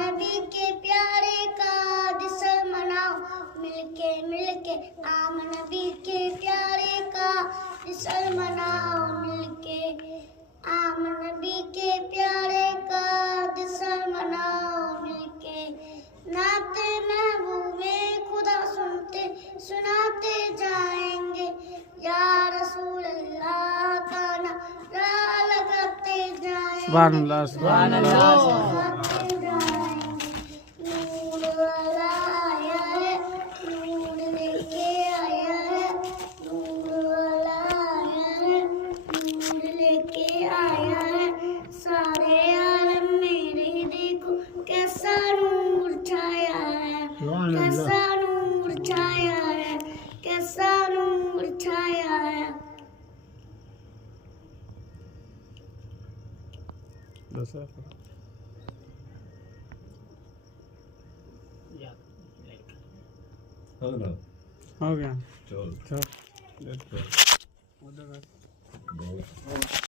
नबी के प्यारे का दिसर मनाओ मिलके मिलके आम नबी के प्यारे का दिसर मनाओ मिलके आम नबी के प्यारे का दिसर मनाओ मिलके नाते महबूबे खुदा सुनते सुनाते जाएंगे या रसूल अल्लाह का नारा लगाते जाएंगे सुभान अल्लाह सुभान अल्लाह लगाते जाएंगे नूर वाला आया है नूर लेके आया है नूर वाला आया है नूर लेके आया है सारे आलम मेरे देखो कैसा नूर छाया है कैसा नूर छाया है कैसा नूर छाया है बस हो गया चल चल बहुत